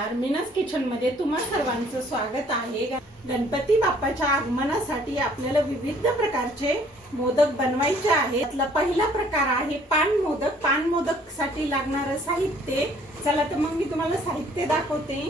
नमस्कार, मीनाज किचन मध्ये तुम्हा सर्वांचं स्वागत आहे। गणपती बाप्पाच्या आगमनासाठी आपल्याला विविध प्रकारचे मोदक बनवायचे आहेत। त्यातला पहिला प्रकार आहे पान मोदक। पान मोदक साठी लागणारे साहित्य, चला तर मग मी तुम्हाला साहित्य दाखवते।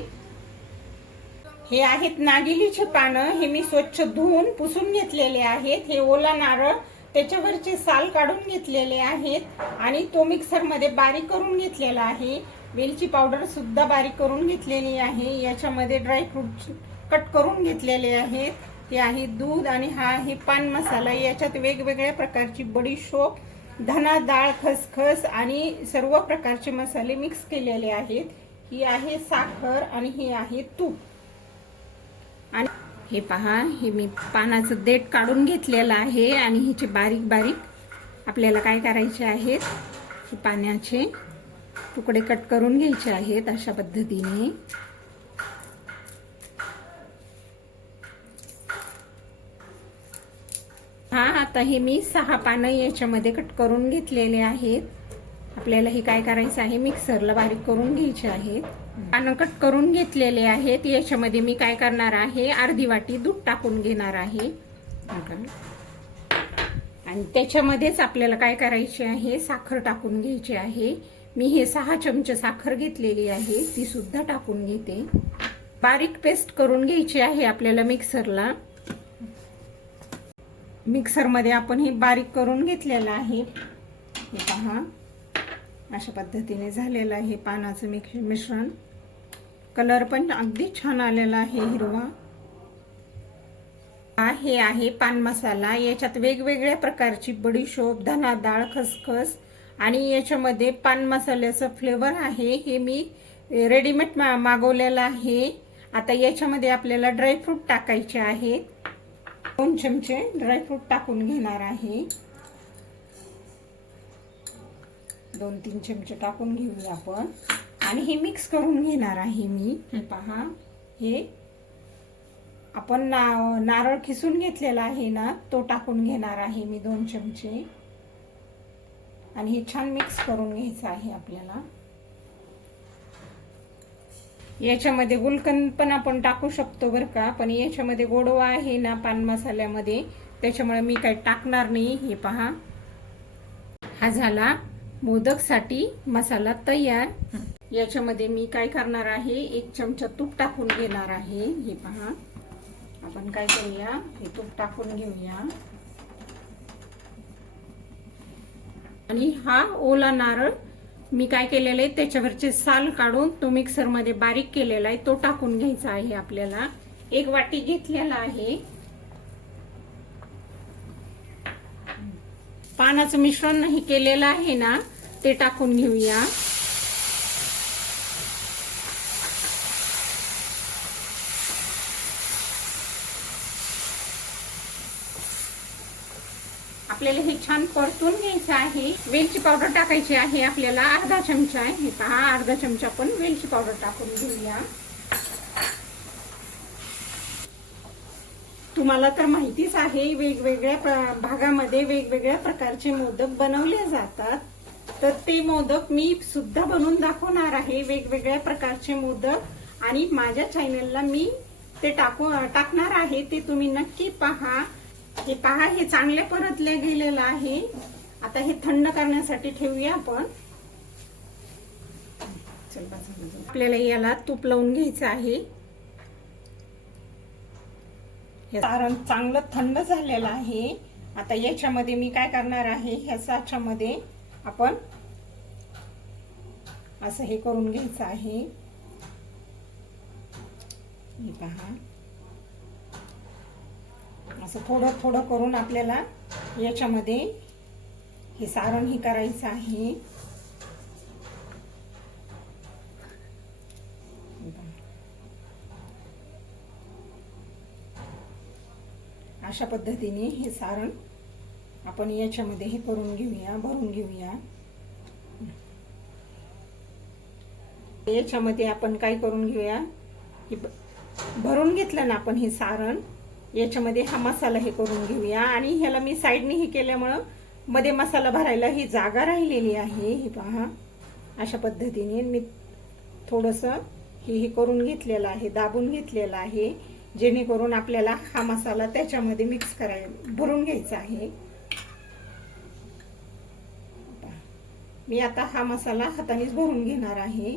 हे आहेत नागिलीचे पानं, हे मी स्वच्छ धुवून पुसून घेतलेले आहेत। हे ओला नारळ, त्याच्यावरचे साल काढून घेतलेले आहेत आणि तो मिक्सर मध्ये बारीक करून घेतलेला आहे। वेलची पावडर सुद्धा बारीक करून घेतलेली आहे। याच्यामध्ये ड्राय फ्रूट कट करून घेतलेले आहेत। ते आहे दूध आणि हा आहे पान मसाला। याच्यात वेगवेगळ्या प्रकारची बडीशोप, धना डाळ, खसखस आणि सर्व प्रकारचे मसाले मिक्स केलेले आहेत। ही आहे साखर आणि ही आहे तूप। आणि हे पहा, हे मी पानाचं देठ काढून घेतलेलं आहे आणि हिचे बारीक बारीक आपल्याला काय करायचे आहेत, हे पाण्याचे तुकडे कट करून घ्यायचे आहेत अशा पद्धतीने। आता हे मी 6 पानं याच्यामध्ये कट करून घेतलेले आहेत। आपल्याला हे काय करायचं आहे, मिक्सरला बारीक करून घ्यायचे आहेत। पानं कट करून घेतलेले आहेत। याच्यामध्ये मी काय करणार आहे, अर्धी वाटी दूध टाकून घेणार आहे आणि त्याच्यामध्येच आपल्याला काय करायचे आहे, साखर टाकून घ्यायची आहे। मी हे 6 चमचे साखर घेतलेली आहे, ती सुद्धा टाकून घेते। बारीक पेस्ट करून घ्यायची आहे आपल्याला मिक्सरला। मिक्सर मध्ये आपण हे बारीक करून घेतलेलं आहे। हे पहा, अशा पद्धतीने झालेलं आहे पानाचं मिश्रण। कलर पण अगदी छान आलेला आहे, हिरवा। हे आहे पान मसाला। याच्यात वेगवेगळ्या प्रकारची बडीशोप, धना डाळ, खसखस आणि याच्यामध्ये पान मसाल्याचं फ्लेवर आहे। हे मी रेडीमेड मागवलेलं आहे। आता याच्यामध्ये आपल्याला ड्रायफ्रूट टाकायचे आहेत। 2 चमचे ड्रायफ्रूट टाकून घेणार आहे। 2-3 चमचे टाकून घेऊया आपण आणि हे मिक्स करून घेणार आहे मी। हे पहा, हे आपण नारळ खिसून घेतलेला आहे ना, तो टाकून घेणार आहे मी 2 चमचे आणि हे छान मिक्स करून घ्यायचं आहे आपल्याला। याच्यामध्ये गुलकंद पण आपण टाकू शकतो बरं का, पण याच्यामध्ये गोडवा आहे ना पान मसाल्यामध्ये, त्याच्यामुळे मी काही टाकणार नाही। हे पहा, हा झाला मोदकसाठी मसाला तयार। याच्यामध्ये मी काय करणार आहे, 1 चमचा तूप टाकून घेणार आहे। हे पहा, आपण काय करूया, हे तूप टाकून घेऊया आणि हा ओला नारळ मी काय केलेलं आहे, त्याच्यावरचे साल काढून तो मिक्सर मध्ये बारीक केलेला आहे, तो टाकून घ्यायचा आहे आपल्याला। 1 वाटी घेतलेला आहे। पानाचं मिश्रण हे केलेलं आहे ना, ते टाकून घेऊया। आपल्याला हे छान परतून घ्यायचं आहे। वेलची पावडर टाकायची आहे आपल्याला, अर्धा चमचा आहे। हे पहा, अर्धा चमचा पण वेलची पावडर टाकून घेऊया। तुम्हाला तर माहितीच आहे, वेगवेगळ्या भागामध्ये वेगवेगळ्या प्रकारचे मोदक बनवले जातात, तर ते मोदक मी सुद्धा बनवून दाखवणार आहे। वेगवेगळ्या प्रकारचे मोदक आणि माझ्या चॅनलला मी ते टाकणार आहे, ते तुम्ही नक्की पहा। हे पहा, हे चांगले परतले गेलेलं आहे। आता हे थंड करण्यासाठी ठेवूया आपण। आपल्याला याला तूप लावून घ्यायचं आहे। हे सारण चांगलं थंड झालेलं आहे। आता याच्यामध्ये मी काय करणार आहे, ह्या साच्यामध्ये आपण असं हे करून घ्यायचं आहे। हे पहा, असं थोडं थोडं करून आपल्याला याच्यामध्ये हे सारण हे करायचं आहे। अशा पद्धतीने हे सारण आपण याच्यामध्ये हे करून घेऊया, भरून घेऊया। याच्यामध्ये आपण काय करून घेऊया, हे भरून घेतलं ना आपण हे सारण, याच्यामध्ये हा मसाला हे करून घेऊया आणि ह्याला मी साइडने हे केल्यामुळे मध्ये मसाला भरायला ही जागा राहिलेली आहे। हे पहा, अशा पद्धतीने मी थोडंसं हे करून घेतलेलं आहे, दाबून घेतलेला आहे, जेणेकरून आपल्याला हा मसाला त्याच्यामध्ये मिक्स भरून घ्यायचा आहे. मी आता हा मसाला हातानेच भरून घेणार आहे.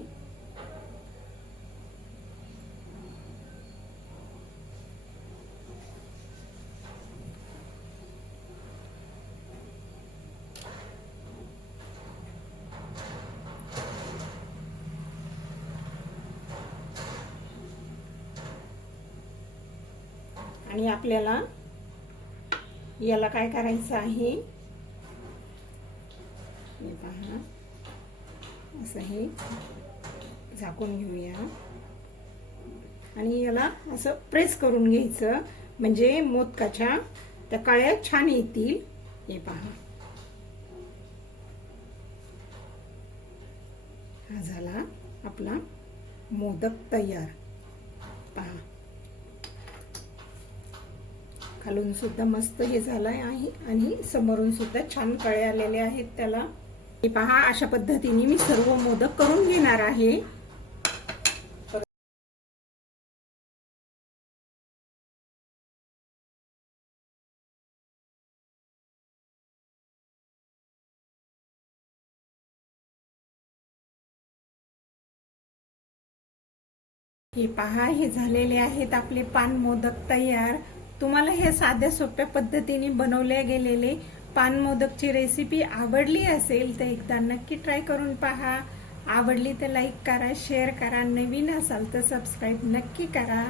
आणि आपल्याला याला काय करायचं आहे, हे पहा, असं हे झाकून घेऊया आणि याला असं प्रेस करून घ्यायचं, म्हणजे मोदकाच्या त्या कळ्या छान येतील. हे पहा, हा झाला आपला मोदक तयार. पहा, खालून सुद्धा मस्त हे झालंय आहे आणि समोरून सुद्धा छान कळे आलेले आहेत त्याला. हे पहा, अशा पद्धतीने मी सर्व मोदक करून घेणार आहे. हे पहा, हे झालेले आहेत आपले पान मोदक तयार. तुम्हाला हे साध्या सोप्या पद्धतीने बनवले गेलेले पान मोदकची रेसिपी आवडली असेल तर एकदा नक्की ट्राय करून पहा. आवडली तर लाईक करा, शेअर करा, नवीन असाल तर सबस्क्राईब नक्की करा.